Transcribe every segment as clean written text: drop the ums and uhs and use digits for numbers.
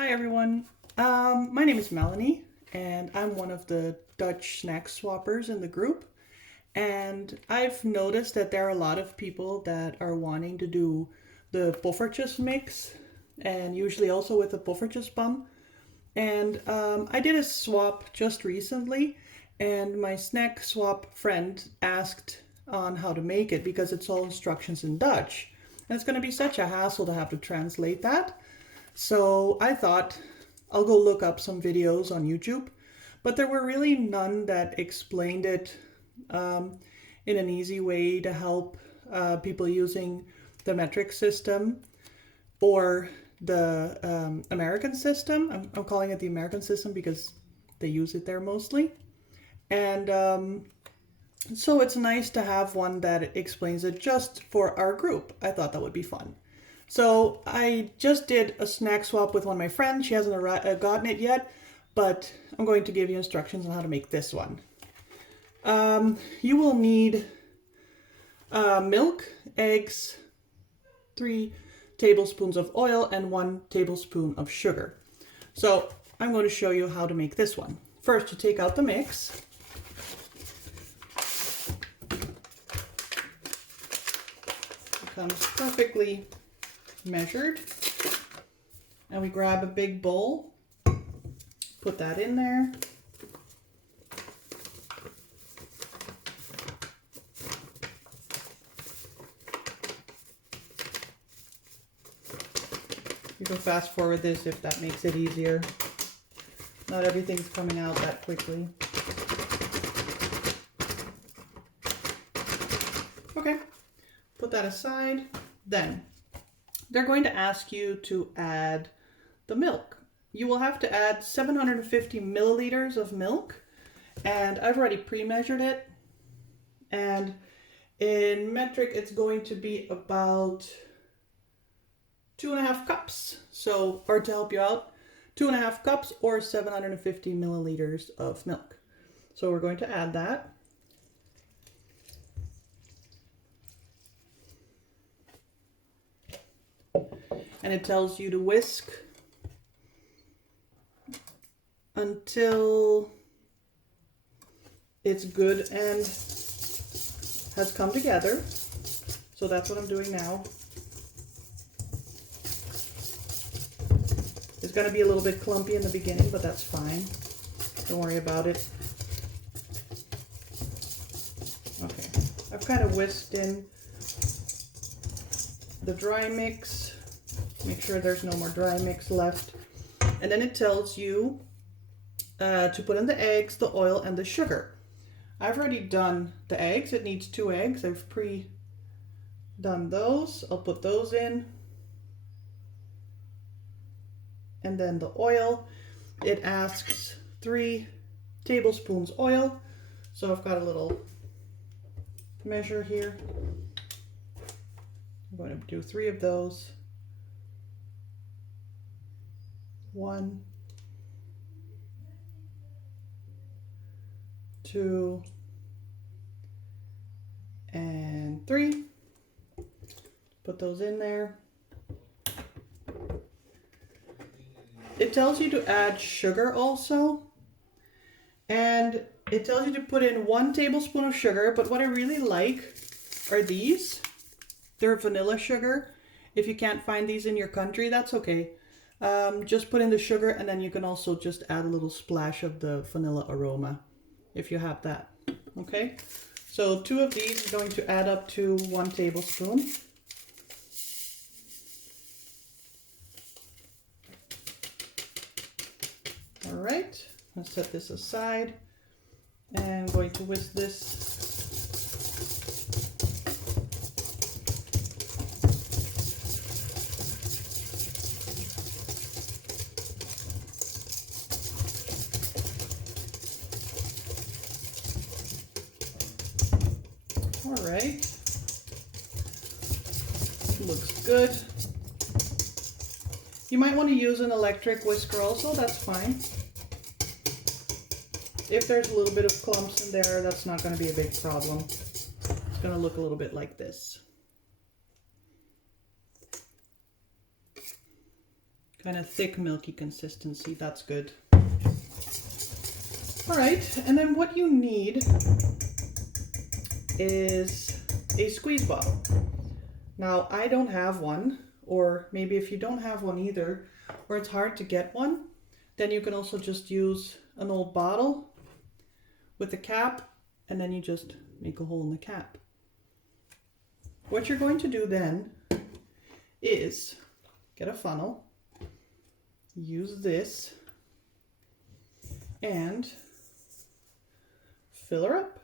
Hi everyone, my name is Melanie and I'm one of the Dutch snack swappers in the group, and I've noticed that there are a lot of people that are wanting to do the Poffertjes mix and usually also with a Poffertjes bun. And I did a swap just recently and my snack swap friend asked on how to make it because it's all instructions in Dutch and it's going to be such a hassle to have to translate that. So I thought I'll go look up some videos on YouTube, but there were really none that explained it in an easy way to help people using the metric system or the American system. I'm calling it the American system because they use it there mostly. And so it's nice to have one that explains it just for our group. I thought that would be fun. So I just did a snack swap with one of my friends. She hasn't gotten it yet, but I'm going to give you instructions on how to make this one. You will need milk, eggs, 3 tablespoons of oil, and 1 tablespoon of sugar. So I'm going to show you how to make this one. First, you take out the mix. It comes perfectly measured, and we grab a big bowl, put that in there, you can fast forward this if that makes it easier. Not everything's coming out that quickly. Okay, put that aside. Then they're going to ask you to add the milk. You will have to add 750 milliliters of milk, and I've already pre-measured it. And in metric, it's going to be about 2.5 cups. So, or to help you out, 2.5 cups or 750 milliliters of milk. So we're going to add that. And it tells you to whisk until it's good and has come together. So that's what I'm doing now. It's going to be a little bit clumpy in the beginning, but that's fine. Don't worry about it. Okay, I've kind of whisked in the dry mix. Make sure there's no more dry mix left. And then it tells you to put in the eggs, the oil, and the sugar. I've already done the eggs. It needs 2 eggs. I've pre-done those. I'll put those in. And then the oil. It asks 3 tablespoons oil. So I've got a little measure here. I'm going to do 3 of those. 1, 2, and 3. Put those in there. It tells you to add sugar also, and it tells you to put in 1 tablespoon of sugar, but what I really like are these. They're vanilla sugar. If you can't find these in your country, that's okay. Just put in the sugar, and then you can also just add a little splash of the vanilla aroma if you have that. Okay, so 2 of these are going to add up to 1 tablespoon. All right, let's set this aside, and I'm going to whisk this. All right, looks good. You might want to use an electric whisker also, that's fine. If there's a little bit of clumps in there, that's not going to be a big problem. It's going to look a little bit like this. kind of thick, milky consistency. That's good. All right, and then what you need is a squeeze bottle. Now, I don't have one, or maybe if you don't have one either, or it's hard to get one, then you can also just use an old bottle with a cap, and then you just make a hole in the cap. What you're going to do then is get a funnel, use this, and fill her up.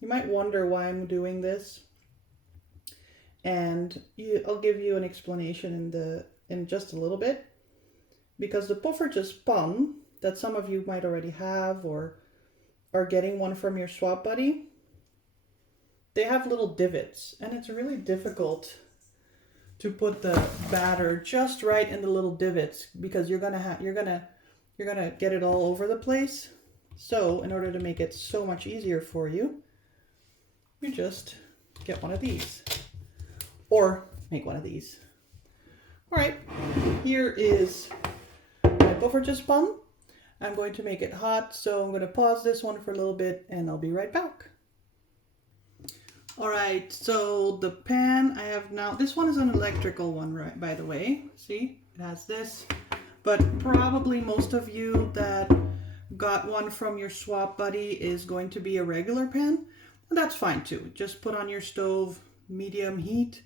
You might wonder why I'm doing this, and I'll give you an explanation in just a little bit. Because the Poffertjes pan that some of you might already have or are getting one from your swap buddy, they have little divots, and it's really difficult to put the batter just right in the little divots because you're gonna get it all over the place. So in order to make it so much easier for you, you just get one of these or make one of these. All right, here is my Poffertjes pan. I'm going to make it hot, so I'm going to pause this one for a little bit and I'll be right back. All right, so the pan I have now, this one is an electrical one, right? By the way, see, it has this, but probably most of you that got one from your swap buddy is going to be a regular pan. And that's fine too. Just put on your stove, medium heat,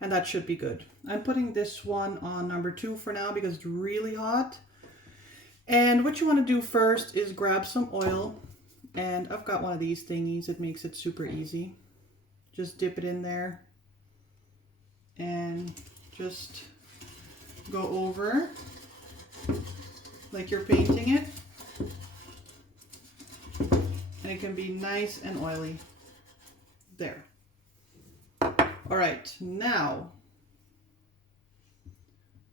and that should be good. I'm putting this one on number 2 for now because it's really hot. And what you want to do first is grab some oil, and I've got one of these thingies. It makes it super easy. Just dip it in there and just go over like you're painting it. And it can be nice and oily. There. All right, now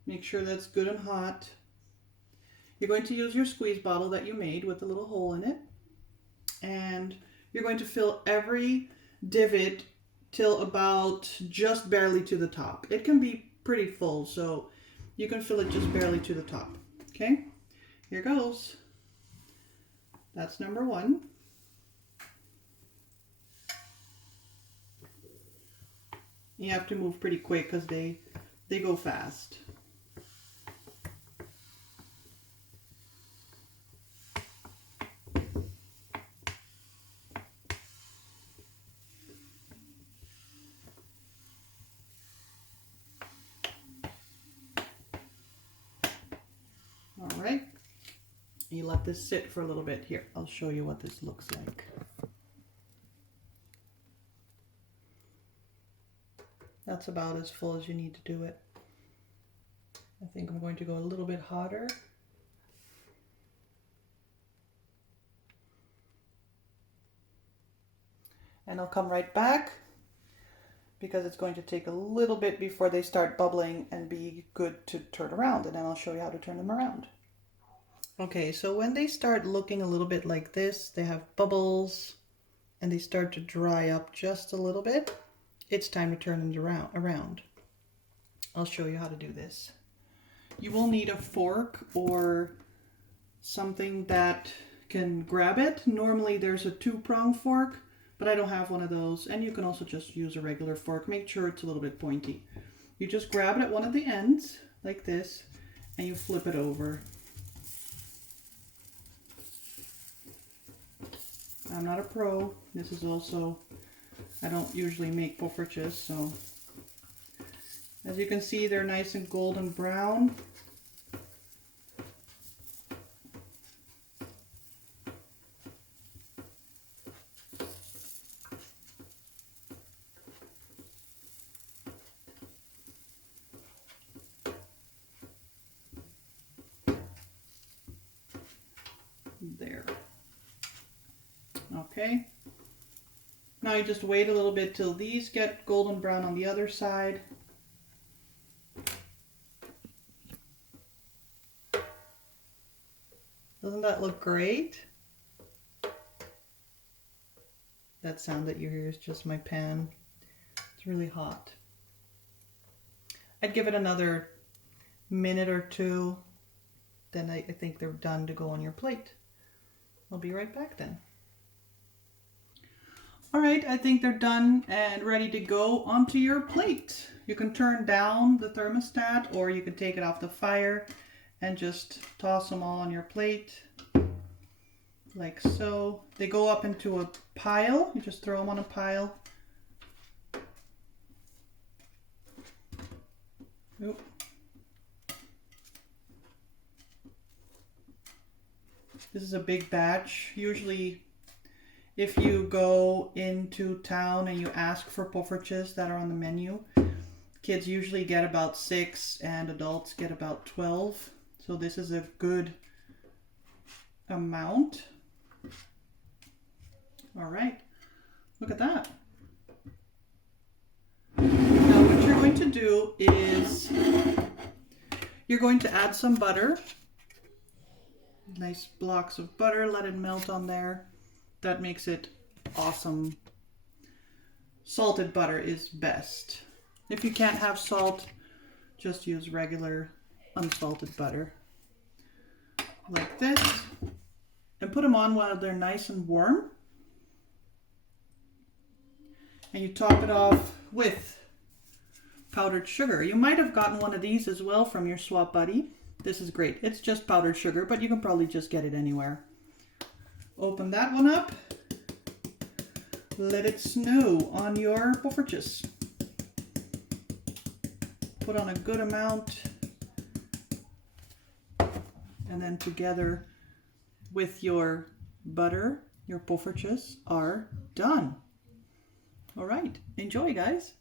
make sure that's good and hot. You're going to use your squeeze bottle that you made with a little hole in it, and you're going to fill every divot till about just barely to the top. It can be pretty full, so you can fill it just barely to the top. Okay, here goes. That's number 1. You have to move pretty quick because they go fast. All right. You let this sit for a little bit. Here, I'll show you what this looks like. That's about as full as you need to do it. I think I'm going to go a little bit hotter. And I'll come right back because it's going to take a little bit before they start bubbling and be good to turn around, and then I'll show you how to turn them around. Okay, so when they start looking a little bit like this, they have bubbles and they start to dry up just a little bit, it's time to turn them around. I'll show you how to do this. You will need a fork or something that can grab it. Normally there's a 2-prong fork, but I don't have one of those. And you can also just use a regular fork. Make sure it's a little bit pointy. You just grab it at one of the ends like this and you flip it over. I'm not a pro. This is also, I don't usually make Poffertjes, so as you can see, they're nice and golden brown. There. Okay. Now you just wait a little bit till these get golden brown on the other side. Doesn't that look great? That sound that you hear is just my pan. It's really hot. I'd give it another minute or two, then I think they're done to go on your plate. I'll be right back then. All right, I think they're done and ready to go onto your plate. You can turn down the thermostat or you can take it off the fire and just toss them all on your plate like so. They go up into a pile. You just throw them on a pile. Oop. This is a big batch. Usually if you go into town and you ask for Poffertjes that are on the menu, kids usually get about 6 and adults get about 12. So this is a good amount. All right, look at that. Now what you're going to do is you're going to add some butter. Nice blocks of butter, let it melt on there. That makes it awesome. Salted butter is best. If you can't have salt, just use regular unsalted butter. Like this. And put them on while they're nice and warm. And you top it off with powdered sugar. You might have gotten one of these as well from your swap buddy. This is great. It's just powdered sugar, but you can probably just get it anywhere. Open that one up. Let it snow on your Poffertjes. Put on a good amount. And then together with your butter, your Poffertjes are done. All right, enjoy guys.